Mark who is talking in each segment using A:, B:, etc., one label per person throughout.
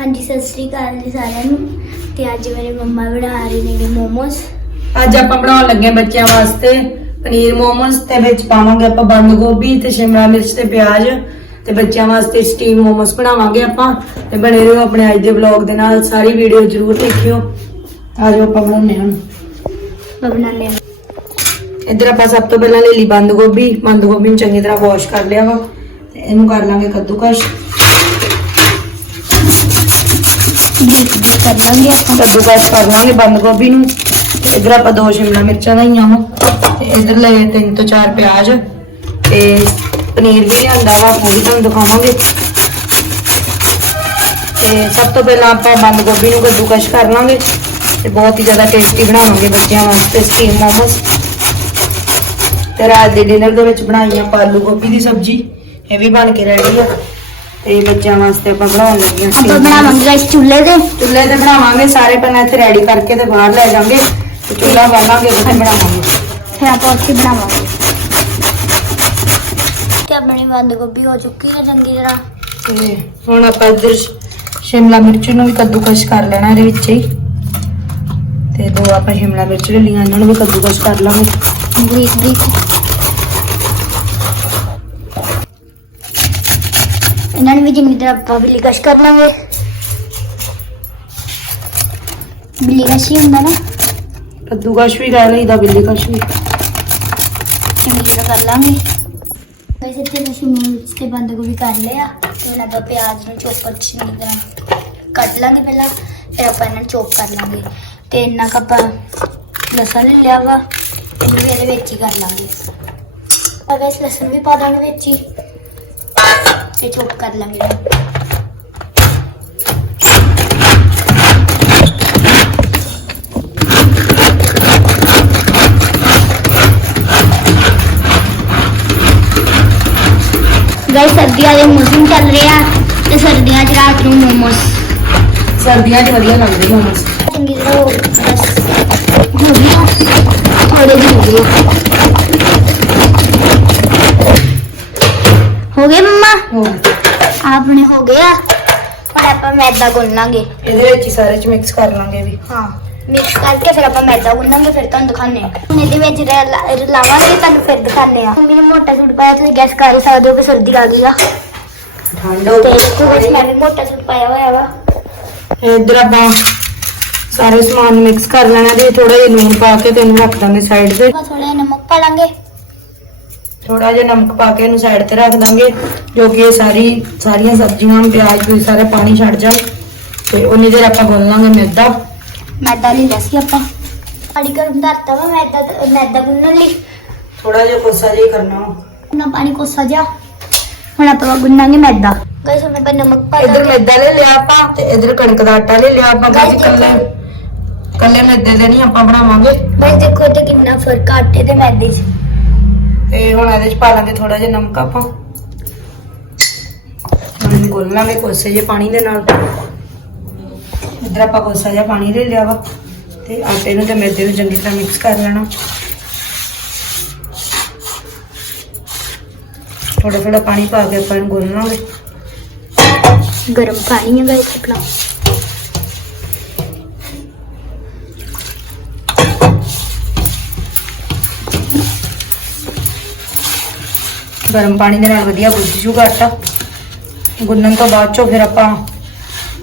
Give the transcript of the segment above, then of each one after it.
A: ਹਾਂਜੀ ਸਤਿ ਸ੍ਰੀ ਅਕਾਲ ਜੀ ਸਾਰਿਆਂ ਨੂੰ। ਤੇ ਅੱਜ ਮੇਰੇ ਮੰਮਾ ਬਣਾ ਰਹੇ ਨੇ ਮੋਮੋਸ।
B: ਅੱਜ ਆਪਾਂ ਬਣਾਉਣ ਲੱਗੇ ਹਾਂ ਬੱਚਿਆਂ ਵਾਸਤੇ ਪਨੀਰ ਮੋਮੋਸ ਤੇ ਵਿੱਚ ਪਾਵਾਂਗੇ ਆਪਾਂ ਬੰਦ ਗੋਭੀ ਤੇ ਸ਼ਿਮਲਾ ਮਿਰਚ ਤੇ ਪਿਆਜ਼ ਤੇ ਬੱਚਿਆਂ ਵਾਸਤੇ ਸਟੀਮ ਮੋਮੋਸ ਬਣਾਵਾਂਗੇ ਆਪਾਂ। ਤੇ ਬਣੇ ਰਹੋ ਆਪਣੇ ਅੱਜ ਦੇ ਵਲੌਗ ਦੇ ਨਾਲ। ਸਾਰੀ ਵੀਡੀਓ ਜ਼ਰੂਰ ਦੇਖਿਓ। ਆਜੋ ਆਪਾਂ ਬਣਾਉਂਦੇ ਹਾਂ।
A: ਮੈਂ ਬਣਾਉਂਦੇ ਹਾਂ।
B: ਇੱਧਰ ਆਪਾਂ ਸਭ ਤੋਂ ਪਹਿਲਾਂ ਲੈ ਲਈ ਬੰਦ ਗੋਭੀ। ਬੰਦ ਗੋਭੀ ਨੂੰ ਚੰਗੀ ਤਰ੍ਹਾਂ ਵਾਸ਼ ਕਰ ਲਿਆ ਵਾ। ਤੇ ਇਹਨੂੰ ਕਰ ਲਾਂਗੇ ਕੱਦੂਕਸ਼।
A: ਬਰੀਕ ਕਰ ਲਾਂਗੇ ਆਪਾਂ
B: ਕੱਦੂਕਸ਼ ਕਰ ਲਾਂਗੇ ਬੰਦ ਗੋਭੀ ਨੂੰ। ਤੇ ਇੱਧਰ ਆਪਾਂ ਦੋ ਸ਼ਿਮਲਾ ਮਿਰਚਾਂ ਲਈਆਂ ਵਾ। ਤੇ ਇੱਧਰ ਲਏ ਤਿੰਨ ਤੋਂ ਚਾਰ ਪਿਆਜ਼। ਤੇ ਪਨੀਰ ਵੀ ਲਿਆਂਦਾ ਵਾ, ਉਹ ਵੀ ਤੁਹਾਨੂੰ ਦਿਖਾਵਾਂਗੇ। ਤੇ ਸਭ ਤੋਂ ਪਹਿਲਾਂ ਆਪਾਂ ਬੰਦ ਗੋਭੀ ਨੂੰ ਕੱਦੂਕਸ਼ ਕਰ ਲਾਂਗੇ। ਤੇ ਬਹੁਤ ਹੀ ਜ਼ਿਆਦਾ ਟੇਸਟੀ ਬਣਾਵਾਂਗੇ ਬੱਚਿਆਂ ਵਾਸਤੇ ਸਟੀਮ ਮੋਮੋਸ ਤੇ ਰਾਤ ਦੇ ਡਿਨਰ ਦੇ ਵਿੱਚ ਬਣਾਈ ਆ ਆਲੂ ਗੋਭੀ ਦੀ ਸਬਜ਼ੀ। ਇਹ ਵੀ ਬਣ ਕੇ ਰੈਡੀ ਆ। ਤੇ ਬੱਚਿਆਂ ਵਾਸਤੇ ਆਪਾਂ ਬਣਾਉਣ ਲੱਗੇ ਹਾਂ
A: ਆਪਾਂ ਬਣਾਵਾਂਗੇ ਗਾਇਸ ਚੁੱਲ੍ਹੇ ਤੇ
B: ਚੁੱਲ੍ਹੇ ਤੇ ਬਣਾਵਾਂਗੇ ਸਾਰੇ ਪਹਿਲਾਂ ਇੱਥੇ ਰੈਡੀ ਕਰਕੇ ਤੇ ਬਾਹਰ ਲੈ ਜਾਵਾਂਗੇ। ਤੇ ਚੁੱਲ੍ਹਾ ਬਾਲਾਂਗੇ ਉੱਥੇ ਬਣਾਵਾਂਗੇ।
A: ਫਿਰ ਆਪਾਂ ਉੱਥੇ ਬਣਾਵਾਂਗੇ। ਤੇ ਆਪਣੀ ਬੰਦ ਗੋਭੀ ਹੋ ਚੁੱਕੀ ਹੈ ਚੰਗੀ ਤਰ੍ਹਾਂ।
B: ਤੇ ਹੁਣ ਆਪਾਂ ਇੱਧਰ ਸ਼ਿਮਲਾ ਮਿਰਚ ਨੂੰ ਵੀ ਕੱਦੂਕਸ਼ ਕਰ ਲੈਣਾ ਇਹਦੇ ਵਿੱਚ ਹੀ। ਤੇ ਦੋ ਆਪਾਂ ਸ਼ਿਮਲਾ ਮਿਰਚ ਲੈ ਲਈਆਂ ਇਹਨਾਂ ਨੂੰ ਵੀ ਕੱਦੂਕਸ਼ ਕਰ ਲਾਂਗੇ
A: ਬਰੀਕ ਬਰੀਕ। ਇਹਨਾਂ ਨੂੰ ਵੀ ਚੰਗੀ ਤਰ੍ਹਾਂ ਆਪਾਂ ਬਿੱਲੀ ਕਸ਼ ਕਰ ਲਾਂਗੇ। ਬਿੱਲੀ ਕਸ਼ ਹੀ ਹੁੰਦਾ ਨਾ।
B: ਕੱਦੂਕਸ਼ ਵੀ ਕਰ ਲਈਦਾ ਬਿੱਲੀ ਕਸ਼ ਵੀ।
A: ਚੰਗੀ ਤਰ੍ਹਾਂ ਕਰ ਲਾਂਗੇ। ਵੈਸੇ ਤੇ ਅਸੀਂ ਮਿਰਚ ਤੇ ਬੰਦ ਗੋਭੀ ਕਰ ਲਿਆ। ਤੇ ਹੁਣ ਆਪਾਂ ਪਿਆਜ਼ ਨੂੰ ਚੋਪਰ ਚ ਚੰਗੀ ਤਰ੍ਹਾਂ ਕੱਟ ਲਾਂਗੇ ਪਹਿਲਾਂ ਫਿਰ ਆਪਾਂ ਇਹਨਾਂ ਨੂੰ ਚੋਪ ਕਰ ਲਾਂਗੇ। ਤੇ ਇੰਨਾ ਕੁ ਆਪਾਂ ਲਸਣ ਲੈ ਲਿਆ ਵਾ ਇਹਨੂੰ ਵੀ ਇਹਦੇ ਵਿੱਚ ਹੀ ਕਰ ਲਾਂਗੇ। ਅਗਰ ਇਸ ਲਸਣ ਵੀ ਪਾ ਦਾਂਗੇ ਵਿੱਚ ਹੀ। ਤੇ ਚੋਪ ਕਰ ਲਾਂਗੇ। ਗਾਇਸ ਸਰਦੀਆਂ ਦੇ ਮੌਸਮ ਚੱਲ ਰਿਹਾ ਤੇ ਸਰਦੀਆਂ 'ਚ ਰਾਤ ਨੂੰ ਮੋਮੋਸ।
B: ਸਰਦੀਆਂ 'ਚ ਵਧੀਆ ਲੱਗਦੇ ਮੋਮੋਸ।
A: ਚੰਗੀ ਤਰ੍ਹਾਂ ਬਸ ਹੋ ਗਿਆ ਥੋੜੇ ਜਿਹੇ ਹੋ ਹੋ ਗਏ ਮੰਮਾ?
B: ਹੋ
A: ਆਪਣੇ ਹੋ ਗਿਆ ਹੁਣ ਆਪਾਂ ਮੈਦਾ ਗੁੰਨਾਂਗੇ
B: ਇਹਦੇ ਵਿੱਚ ਹੀ ਸਾਰੇ 'ਚ ਮਿਕਸ ਕਰ ਲਾਂਗੇ ਵੀ।
A: ਹਾਂ ਮਿਕਸ ਕਰਕੇ ਫਿਰ ਆਪਾਂ ਮੈਦਾ ਗੁੰਨਾਂਗੇ ਫਿਰ ਤੁਹਾਨੂੰ ਦਿਖਾਣੇ ਹੁਣ ਇਹਦੇ ਵਿੱਚ ਰ- ਰਲਾਵਾਂਗੇ ਤੁਹਾਨੂੰ ਫਿਰ ਦਿਖਾਣੇ ਆ ਮੰਮੀ ਨੇ ਮੋਟਾ ਸੂਟ ਪਾਇਆ ਤੁਸੀਂ ਗੈਸ ਕਰ ਹੀ ਸਕਦੇ ਹੋ ਕਿ ਸਰਦੀ ਆ ਗਈ ਆ।
B: ਠੰਡ ਹੋ
A: ਤੇ ਵਿੱਚ ਮੈਂ ਵੀ ਮੋਟਾ ਸੂਟ ਪਾਇਆ ਹੋਇਆ ਵਾ।
B: ਇੱਧਰ ਆਪਾਂ ਸਾਰੇ ਸਮਾਨ ਮਿਕਸ ਕਰ ਲੈਣਾ ਤੇ ਥੋੜਾ ਜਿਹਾ ਲੂਣ ਪਾ ਕੇ ਤੇ ਇਹਨੂੰ ਰੱਖ ਦਾਂਗੇ ਸਾਈਡ ਤੇ।
A: ਆਪਾਂ ਥੋੜਾ ਜਿਹਾ ਨਮਕ ਪਾ ਲਾਂਗੇ।
B: ਥੋੜਾ ਜਿਹਾ ਨਮਕ ਪਾ ਕੇ ਇਹਨੂੰ ਸਾਈਡ ਤੇ ਰੱਖ ਦਾਂਗੇ ਜੋ ਕਿ ਇਹ ਸਾਰੀ ਸਾਰੀਆਂ ਸਬਜ਼ੀਆਂ ਪਿਆਜ਼ ਵੀ ਸਾਰੇ ਪਾਣੀ ਛੱਡ ਜਾਣ। ਤੇ ਉਨੀ ਦੇਰ ਆਪਾਂ ਗੁੰਨ ਲਾਂਗੇ ਮੈਦਾ।
A: ਮੈਦਾ ਲੈ ਲਿਆ ਸੀ ਆਪਾਂ। ਪਾਣੀ ਗਰਮ ਕਰਤਾ ਵਾ ਮੈਦਾ ਮੈਦਾ ਗੁੰਨਣ ਲਈ।
B: ਥੋੜਾ ਜਿਹਾ ਕੋਸਾ ਜਿਹਾ ਕਰਨਾ।
A: ਨਾ ਪਾਣੀ ਕੋਸਾ ਜਾ ਹੁਣ ਆਪਾਂ ਗੁੰਨਾਂਗੇ ਮੈਦਾ। ਗਾਇਸ ਹੁਣ ਆਪਾਂ ਨਮਕ ਪਾ
B: ਇੱਧਰ ਮੈਦਾ ਲੈ ਲਿਆ ਆਪਾਂ ਤੇ ਇੱਧਰ ਕਣਕ ਦਾ ਆਟਾ ਲੈ ਲਿਆ ਆਪਾਂ।
A: ਗਾਇਸ
B: ਕੱਲੇ ਕੱਲੇ ਮੈਦੇ ਦੇ ਨਹੀਂ ਆਪਾਂ ਬਣਾਵਾਂਗੇ।
A: ਗਾਇਸ ਦੇਖੋ ਤੇ ਕਿੰਨਾ ਫ਼ਰਕ ਆਟੇ ਤੇ ਮੈਦੇ 'ਚ।
B: ਤੇ ਹੁਣ ਇਹਦੇ ਚ ਪਾ ਲਾਂਗੇ ਥੋੜਾ ਜਿਹਾ ਨਮਕ ਆਪਾਂ। ਹੁਣ ਇਹਨੂੰ ਗੁੰਨ ਲਾਂਗੇ ਕੋਸੇ ਜਿਹੇ ਪਾਣੀ ਦੇ ਨਾਲ। ਇੱਧਰ ਆਪਾਂ ਕੋਸਾ ਜਿਹਾ ਪਾਣੀ ਲੈ ਲਿਆ ਵਾ ਤੇ ਆਟੇ ਨੂੰ ਤੇ ਮੈਦੇ ਨੂੰ ਚੰਗੀ ਤਰ੍ਹਾਂ ਮਿਕਸ ਕਰ ਲੈਣਾ। ਥੋੜਾ ਥੋੜਾ ਪਾਣੀ ਪਾ ਕੇ ਆਪਾਂ ਇਹਨੂੰ ਗੁੰਨ ਲਾਂਗੇ।
A: ਗਰਮ ਪਾਣੀ ਹੈ ਗਾਇਸ ਆਪਣਾ।
B: ਗਰਮ ਪਾਣੀ ਦੇ ਨਾਲ ਵਧੀਆ ਗੁੱਝ ਜੂਗਾ ਆਟਾ। ਗੁੰਨਣ ਤੋਂ ਬਾਅਦ ਚੋਂ ਫਿਰ ਆਪਾਂ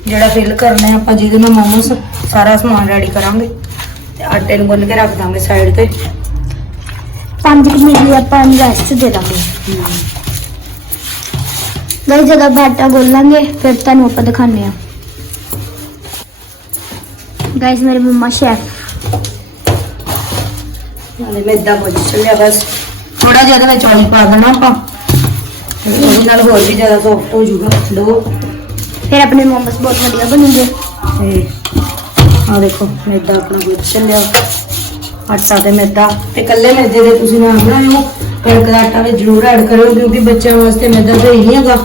B: ਜਿਹੜਾ ਫਿਲ ਕਰਨਾ ਹੈ ਆਪਾਂ ਜਿਹਦੇ ਨਾਲ ਮੋਮੋਸ ਸਾਰਾ ਸਮਾਨ ਰੈਡੀ ਕਰਾਂਗੇ ਤੇ ਆਟੇ ਨੂੰ ਗੁੰਨ ਕੇ ਰੱਖ ਦਾਂਗੇ ਸਾਈਡ ਤੇ।
A: 5 ਮਿੰਟ ਲਈ ਆਪਾਂ ਨੂੰ ਰੈਸਟ ਦੇ ਦਾਂਗੇ। ਗਾਇਸ ਜਦੋਂ ਆਪਾਂ ਆਟਾ ਗੋਲਾਂਗੇ ਫਿਰ ਤੁਹਾਨੂੰ ਆਪਾਂ ਦਿਖਾਣੇ ਆ ਗਾਇਸ ਮੇਰੇ ਮੰਮਾ ਸ਼ੈਫ
B: ਨਾਲੇ ਮੈਦਾ ਮੁੱਝ ਚੱਲਿਆ ਬਸ। ਥੋੜਾ ਜਿਹਾ ਇਹਦੇ ਵਿੱਚ ਪਾਣੀ ਪਾ ਦੇਣਾ ਆਪਾਂ। ਤੇ ਉਹਦੇ ਨਾਲ ਹੋਰ ਵੀ ਜ਼ਿਆਦਾ ਸੌਫਟ ਹੋ ਜਾਊਗਾ ਡੋ
A: ਫਿਰ ਆਪਣੇ ਮੋਮੋਸ ਬਹੁਤ ਵਧੀਆ ਬਣਨਗੇ।
B: ਤੇ ਆ ਦੇਖੋ ਮੈਦਾ ਆਪਣਾ ਮੁੱਝ ਚੱਲਿਆ ਆਟਾ ਤੇ ਮੈਦਾ। ਤੇ ਕੱਲੇ ਮੈਦੇ ਦੇ ਤੁਸੀਂ ਨਾ ਬਣਾਇਓ। ਕਣਕ ਦਾ ਆਟਾ ਵੀ ਜ਼ਰੂਰ ਐਡ ਕਰਿਓ ਕਿਉਂਕਿ ਬੱਚਿਆਂ ਵਾਸਤੇ ਮੈਦਾ ਸਹੀ ਨਹੀਂ ਹੈਗਾ।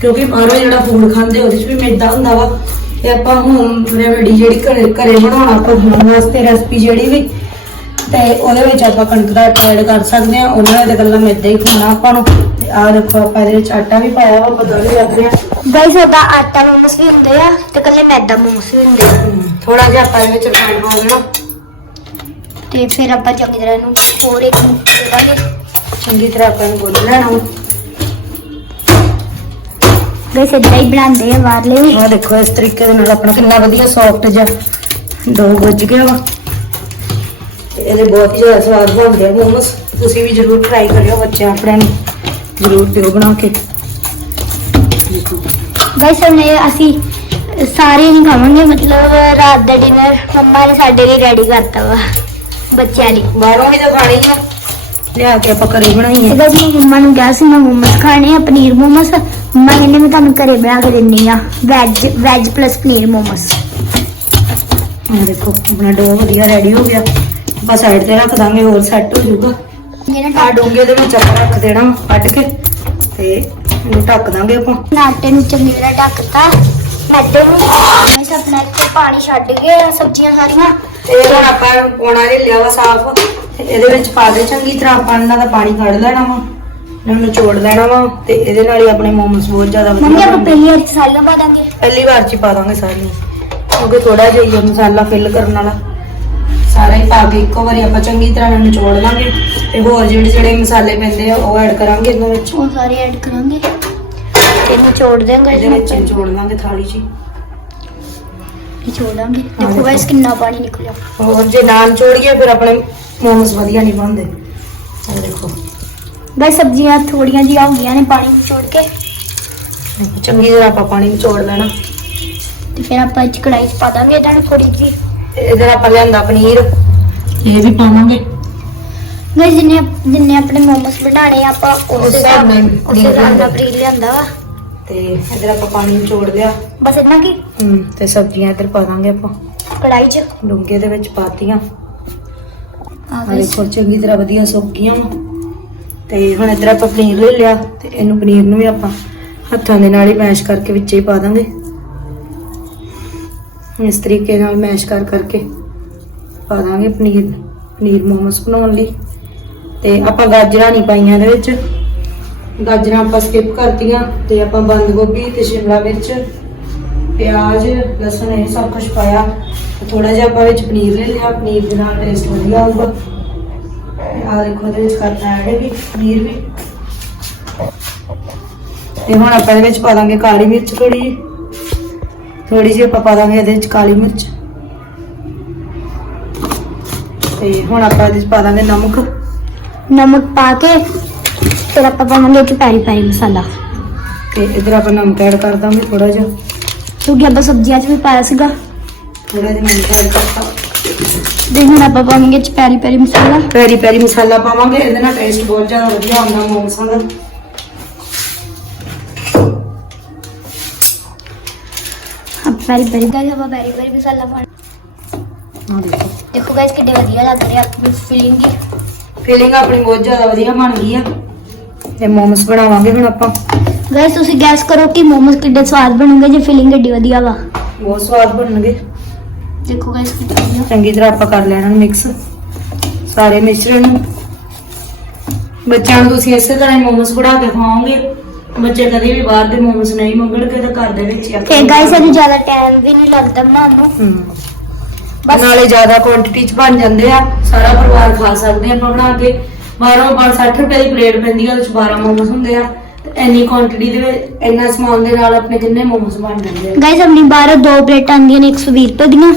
B: ਕਿਉਂਕਿ ਬਾਹਰੋਂ ਜਿਹੜਾ ਫੂਡ ਖਾਂਦੇ ਉਹਦੇ 'ਚ ਵੀ ਮੈਦਾ ਹੁੰਦਾ ਵਾ। ਤੇ ਆਪਾਂ ਹੋਮ ਰੈਮੇਡੀ ਜਿਹੜੀ ਘਰੇ ਘਰੇ ਬਣਾਉਣਾ ਆਪਾਂ ਖਾਣ ਵਾਸਤੇ ਰੈਸਪੀ ਜਿਹੜੀ ਵੀ ਤੇ ਉਹਦੇ ਵਿੱਚ ਆਪਾਂ ਕਣਕ ਦਾ ਆਟਾ ਐਡ ਕਰ ਸਕਦੇ ਆ ਉਹਨਾਂ ਦਾ ਗੱਲਾਂ ਮੈਦਾ ਹੀ ਖਾਣਾ ਆਪਾਂ ਨੂੰ। ਤੇ ਆਹ ਦੇਖੋ ਆਪਾਂ ਇਹਦੇ ਵਿੱਚ ਆਟਾ ਵੀ ਪਾਇਆ ਵਾ ਪਤਾ ਨਹੀਂ ਲੱਗ ਰਿਹਾ।
A: ਗਾਇਸ ਉਹਦਾ ਆਟਾ ਮੋਮਸ ਵੀ ਹੁੰਦੇ ਆ ਤੇ ਕੱਲੇ ਮੈਦਾ ਮੋਮਸ ਵੀ ਹੁੰਦੇ ਆ।
B: ਥੋੜਾ ਜਿਹਾ ਆਪਾਂ ਇਹਦੇ ਵਿੱਚ ਪਾ ਦੇਣਾ।
A: ਤੇ ਫਿਰ ਆਪਾਂ ਚੰਗੀ ਤਰ੍ਹਾਂ ਇਹਨੂੰ ਹੋਰ ਇੱਕ ਮਿੰਟ ਦੇ ਦਾਂਗੇ
B: ਚੰਗੀ ਤਰ੍ਹਾਂ ਆਪਾਂ ਇਹਨੂੰ ਗੁੰਨ ਲੈਣਾ।
A: ਗਾਇਸ ਇਦਾਂ ਹੀ ਬਣਾਉਂਦੇ ਆ ਬਾਹਰਲੇ ਵੀ।
B: ਆਹ ਦੇਖੋ ਇਸ ਤਰੀਕੇ ਦੇ ਨਾਲ ਆਪਣਾ ਕਿੰਨਾ ਵਧੀਆ ਸੌਫਟ ਜਿਹਾ ਡੋ ਗੁੱਜ ਗਿਆ ਵਾ। ਇਹਦੇ ਬਹੁਤ ਹੀ ਜ਼ਿਆਦਾ ਸਵਾਦ ਬਣਦੇ ਆ ਮੋਮੋਸ। ਤੁਸੀਂ ਵੀ ਜਰੂਰ ਟਰਾਈ ਕਰਿਓ ਬੱਚਿਆਂ ਆਪਣੇ ਨੂੰ। ਜਰੂਰ ਦਿਓ ਬਣਾ ਕੇ। ਦੇਖੋ
A: ਗਾਇਸ ਅਸੀਂ ਸਾਰੇ ਨਹੀਂ ਖਾਵਾਂਗੇ ਮਤਲਬ ਰਾਤ ਦਾ ਡਿਨਰ ਮੰਮਾ ਨੇ ਸਾਡੇ ਲਈ ਰੈਡੀ ਕਰਤਾ ਵਾ ਬੱਚਿਆਂ ਲਈ।
B: ਬਾਹਰੋਂ ਵੀ ਤਾਂ ਖਾਣੀ ਆ। ਲਿਆ ਕੇ ਆਪਾਂ ਘਰੇ ਬਣਾਈਏ।
A: ਗਾਇਸ ਮੈਂ ਮੰਮਾ ਨੂੰ ਕਿਹਾ ਸੀ ਮੈਂ ਮੋਮਸ ਖਾਣੇ ਆ ਪਨੀਰ ਮੋਮਸ। ਮੰਮਾ ਕਹਿੰਦੇ ਮੈਂ ਤੁਹਾਨੂੰ ਘਰੇ ਬਣਾ ਕੇ ਦਿੰਨੀ ਆ veg veg plus paneer momos.
B: ਆਹ ਦੇਖੋ ਆਪਣਾ ਡੋ ਵਧੀਆ ਰੈਡੀ ਹੋ ਗਿਆ। ਆਪਾਂ ਸਾਈਡ ਤੇ ਰੱਖ ਦਾਂਗੇ ਹੋਰ ਸੈੱਟ ਹੋ ਜਾਊਗਾ।
A: ਜਿਹੜਾ
B: ਆ ਡੋਂਗੇ ਦੇ ਵਿੱਚ ਆਪਾਂ ਰੱਖ ਦੇਣਾ ਕੱਢ ਕੇ ਤੇ ਇਹਨੂੰ ਢੱਕ ਦਾਂਗੇ ਆਪਾਂ।
A: ਆਟੇ ਨੂੰ ਚੰਗੀ ਤਰ੍ਹਾਂ ਢੱਕਤਾ ਮੈਦੇ ਨੂੰ ਗਾਇਸ ਆਪਣਾ ਇੱਥੇ ਪਾਣੀ ਛੱਡ ਆ ਸਬਜ਼ੀਆਂ ਸਾਰੀਆਂ
B: ਤੇ ਹੁਣ ਆਪਾਂ ਪੋਣਾ ਜੇ ਲਿਆ ਵਾ ਸਾਫ਼ ਤੇ ਇਹਦੇ ਵਿੱਚ ਪਾ ਦੇ ਚੰਗੀ ਤਰ੍ਹਾਂ ਆਪਾਂ ਇਹਨਾਂ ਦਾ ਪਾਣੀ ਕੱਢ ਲੈਣਾ ਵਾ। ਇਹਨਾਂ ਨੂੰ ਨਿਚੋੜ ਲੈਣਾ ਵਾ ਤੇ ਇਹਦੇ ਨਾਲ ਹੀ ਆਪਣੇ ਮੋਮੋਸ ਬਹੁਤ ਜ਼ਿਆਦਾ
A: ਮੰਮੀ ਆਪਾਂ। ਪਹਿਲੀ ਵਾਰ ਸਾਰੀਆਂ ਪਾ ਦਾਂਗੇ।
B: ਪਹਿਲੀ ਵਾਰ ਚ ਪਾ ਦਾਂਗੇ ਸਾਰੀਆਂ। ਕਿਉਂਕਿ ਥੋੜਾ ਜਿਹਾ ਹੀ ਮਸਾਲਾ ਫਿਲ ਕਰਨ ਵਾਲਾ। ਸਾਰਾ ਹੀ ਪਾ ਕੇ ਇੱਕੋ ਵਾਰੀ ਆਪਾਂ ਚੰਗੀ ਤਰ੍ਹਾਂ ਨਾਲ ਨਿਚੋੜ ਲਾਂਗੇ ਤੇ ਹੋਰ ਜਿਹੜੇ ਜਿਹੜੇ ਮਸਾਲੇ ਪੈਂਦੇ ਆ ਉਹ ਐਡ ਕਰਾਂਗੇ ਇਹਨਾਂ ਵਿੱਚ।
A: ਉਹ ਸਾਰੇ ਐਡ ਕਰਾਂਗੇ। ਤੇ ਨਿਚੋੜ ਦਿਆਂਗੇ
B: ਇਹਦੇ ਵਿੱਚ ਨਿਚੋੜ ਲਾਂਗੇ ਥਾਲੀ 'ਚ ਹੀ।
A: ਨਿਚੋੜ ਦਾਂਗੇ
B: ਹਾਂ,
A: ਦੇਖੋ ਗਾਇਸ। ਕਿੰਨਾ ਪਾਣੀ ਨਿਕਲਿਆ।
B: ਹੋਰ ਜੇ ਨਾ ਨਿਚੋੜੀਏ ਫਿਰ ਆਪਣੇ ਮੋਮੋਸ ਵਧੀਆ ਨਹੀਂ ਬਣਦੇ। ਇਹ ਦੇਖੋ।
A: ਗਾਇਸ ਸਬਜ਼ੀਆਂ ਥੋੜੀਆਂ ਜਿਹੀਆਂ ਹੋ ਗਈਆਂ ਨੇ ਪਾਣੀ ਨਿਚੋੜ ਕੇ।
B: ਚੰਗੀ ਤਰ੍ਹਾਂ ਆਪਾਂ ਪਾਣੀ ਨਿਚੋੜ ਲੈਣਾ।
A: ਤੇ ਫਿਰ ਆਪਾਂ ਇਹ ਕੜਾਈ 'ਚ ਪਾ ਦਾਂਗੇ ਇਹਨਾਂ ਨੂੰ ਥੋੜੀ ਜਿਹੀ।
B: ਇਹਦੇ ਨਾਲ ਆਪਾਂ ਲਿਆਂਦਾ ਪਨੀਰ। ਇਹ ਵੀ ਪਾਵਾਂਗੇ।
A: ਗਾਇਸ ਜਿੰਨੇ ਜਿੰਨੇ ਆਪਣੇ ਮੋਮੋਸ ਬਣਾਣੇ ਆਪਾਂ
B: ਉਸ
A: ਉਸੇ
B: ਹਿਸਾਬ ਨਾਲ
A: ਉਸੇ ਹਿਸਾਬ ਨਾਲ
B: ਲਿਆਂਦਾ।
A: ਪਨੀਰ ਲਿਆਂਦਾ ਵਾ।
B: ਤੇ ਇਧਰ ਆਪਾਂ ਪਾਣੀ ਨਿਚੋੜ ਲਿਆ।
A: ਬਸ ਇੰਨਾ ਕੀ?
B: ਹਮ, ਤੇ ਸਬਜ਼ੀਆਂ ਇੱਧਰ ਪਾ ਦਾਂਗੇ ਆਪਾਂ।
A: ਕੜਾਈ 'ਚ?
B: ਡੂੰਘੇ ਦੇ ਵਿੱਚ ਪਾਤੀਆਂ।
A: ਆ
B: ਦੇਖੋ ਚੰਗੀ ਤਰ੍ਹਾਂ ਵਧੀਆ ਸੁੱਕ ਗਈਆਂ ਵਾਂ। ਤੇ ਹੁਣ ਇਧਰ ਆਪਾਂ ਪਨੀਰ ਲੈ ਲਿਆ ਤੇ ਇਹਨੂੰ ਪਨੀਰ ਨੂੰ ਵੀ ਆਪਾਂ ਹੱਥਾਂ ਦੇ ਨਾਲ ਹੀ ਮੈਸ਼ ਕਰਕੇ ਵਿੱਚ ਹੀ ਪਾ ਦਾਂਗੇ। ਇਸ ਤਰੀਕੇ ਨਾਲ ਮੈਸ਼ ਕਰ ਕਰਕੇ ਪਾ ਦਾਂਗੇ ਪਨੀਰ ਪਨੀਰ ਮੋਮਸ ਬਣਾਉਣ ਲਈ। ਤੇ ਆਪਾਂ ਗਾਜਰਾਂ ਨਹੀਂ ਪਾਈਆਂ ਇਹਦੇ ਵਿੱਚ। ਗਾਜਰਾਂ ਆਪਾਂ ਸਕਿਪ ਕਰਤੀਆਂ ਤੇ ਆਪਾਂ ਬੰਦ ਗੋਭੀ ਤੇ ਸ਼ਿਮਲਾ ਮਿਰਚ, ਪਿਆਜ਼, ਲਸਣ ਇਹ ਸਭ ਕੁਝ ਪਾਇਆ। ਥੋੜਾ ਜਿਹਾ ਆਪਾਂ ਵਿੱਚ ਪਨੀਰ ਲੈ ਲਿਆ। ਪਨੀਰ ਦੇ ਨਾਲ ਟੇਸਟ ਵਧੀਆ ਆਊਗਾ। ਆ ਦੇਖੋ ਇਹਦੇ ਵਿੱਚ ਕਰਨਾ ਹੈ ਵੀ, ਪਨੀਰ ਵੀ। ਤੇ ਹੁਣ ਆਪਾਂ ਇਹਦੇ ਵਿੱਚ ਪਾ ਦਾਂਗੇ ਕਾਲੀ ਮਿਰਚ ਥੋੜੀ ਥੋੜੀ ਜਿਹੀ ਆਪਾਂ ਪਾ ਦਾਂਗੇ ਇਹਦੇ ਵਿੱਚ ਕਾਲੀ ਮਿਰਚ। ਤੇ ਹੁਣ ਆਪਾਂ ਇਹਦੇ ਵਿੱਚ ਪਾ ਦਾਂਗੇ ਨਮਕ।
A: ਨਮਕ ਪਾ ਕੇ ਫਿਰ ਆਪਾਂ ਪਾਵਾਂਗੇ 'ਚ ਪੈਰੀ ਪੈਰੀ ਮਸਾਲਾ।
B: ਤੇ ਇਧਰ ਆਪਾਂ ਨਮਕ ਐਡ ਕਰ ਦਾਂਗੇ ਥੋੜਾ ਜਿਹਾ।
A: ਕਿਉਂਕਿ ਆਪਾਂ ਸਬਜ਼ੀਆਂ 'ਚ ਵੀ ਪਾਇਆ ਸੀਗਾ।
B: ਥੋੜਾ ਜਿਹਾ ਨਮਕ ਐਡ ਕਰਤਾ।
A: ਤੇ ਹੁਣ ਆਪਾਂ ਪਾਵਾਂਗੇ 'ਚ ਪੈਰੀ ਪੈਰੀ ਮਸਾਲਾ।
B: ਪੈਰੀ ਪੈਰੀ ਮਸਾਲਾ ਪਾਵਾਂਗੇ ਇਹਦੇ ਨਾਲ ਟੇਸਟ ਬਹੁਤ ਜ਼ਿਆਦਾ ਵਧੀਆ ਆਉਂਦਾ ਮੋਮੋਸਾਂ ਦਾ।
A: ਪੈਰੀ ਪੈਰੀ ਗਾਇਸ ਆਪਾਂ ਪੈਰੀ ਪੈਰੀ ਮਸਾਲਾ ਪਾਣਾ
B: ਆ ਦੇਖੋ।
A: ਦੇਖੋ ਗਾਇਸ ਕਿੰਨੇ ਵਧੀਆ ਲੱਗ ਰਿਹਾ ਆਪਣੀ ਫੀਲਿੰਗ ਦੀ
B: ਫੀਲਿੰਗ ਆਪਣੀ ਬਹੁਤ ਜ਼ਿਆਦਾ ਵਧੀਆ ਬਣ ਗਈ ਆ। ਤੇ ਮੋਮੋਸ ਬਣਾਵਾਂਗੇ ਹੁਣ ਆਪਾਂ।
A: ਗਾਇਸ ਤੁਸੀਂ ਗੈਸ ਕਰੋ ਕਿ ਮੋਮੋਸ ਕਿੱਡੇ ਸਵਾਦ ਬਣੂਗੇ ਜੇ ਫੀਲਿੰਗ ਏਡੀ ਵਧੀਆ ਵਾ।
B: ਬਹੁਤ ਸਵਾਦ ਬਣਨਗੇ।
A: ਦੇਖੋ ਗਾਇਸ ਕਿੰਨਾ
B: ਚੰਗੀ ਤਰ੍ਹਾਂ ਆਪਾਂ ਕਰ ਲੈਣਾ ਮਿਕਸ ਸਾਰੇ ਮਿਸ਼ਰਣ ਨੂੰ। ਬੱਚਿਆਂ ਨੂੰ ਤੁਸੀਂ ਇਸੇ ਤਰ੍ਹਾਂ ਹੀ ਮੋਮੋਸ ਬਣਾ ਕੇ ਖਵਾਓਗੇ। ਬੱਚੇ ਕਦੇ ਵੀ ਬਾਹਰ ਦੇ ਮੋਮੋਸ ਨਹੀਂ ਮੰਗਣਗੇ ਤਾਂ ਘਰ ਦੇ ਵਿੱਚ ਹੀ
A: ਤੇ ਗਾਇਸ ਇਹਨੂੰ ਜ਼ਿਆਦਾ ਟਾਈਮ ਵੀ ਨਹੀਂ ਲੱਗਦਾ ਬਣਾਉਣ ਨੂੰ
B: ਹਮ।
A: ਬਸ-
B: ਨਾਲੇ ਜ਼ਿਆਦਾ ਕੁਆਂਟੀਟੀ ਚ ਬਣ ਜਾਂਦੇ ਆ ਸਾਰਾ ਪਰਿਵਾਰ ਖਾ ਸਕਦੇ ਆ ਆਪਾਂ ਬਣਾ ਕੇ। ਬਾਹਰੋਂ ਬਾਹਰ 60 ਰੁਪਏ ਦੀ ਪਲੇਟ ਪੈਂਦੀ ਆ ਉਹਦੇ ਚ 12 ਮੋਮੋਸ ਹੁੰਦੇ ਆ। ਤੇ ਇੰਨੀ ਕੁਆਂਟੀਟੀ ਦੇ ਵਿੱਚ ਇੰਨਾ ਸਮਾਨ ਦੇ ਨਾਲ ਆਪਣੇ ਕਿੰਨੇ ਮੋਮੋਸ ਬਣ ਜਾਂਦੇ ਆ।
A: ਗਾਇਸ ਆਪਣੀ ਬਾਹਰ ਦੋ ਪਲੇਟਾਂ ਆਉਂਦੀਆਂ ਨੇ 120 ਰੁਪਏ ਦੀਆਂ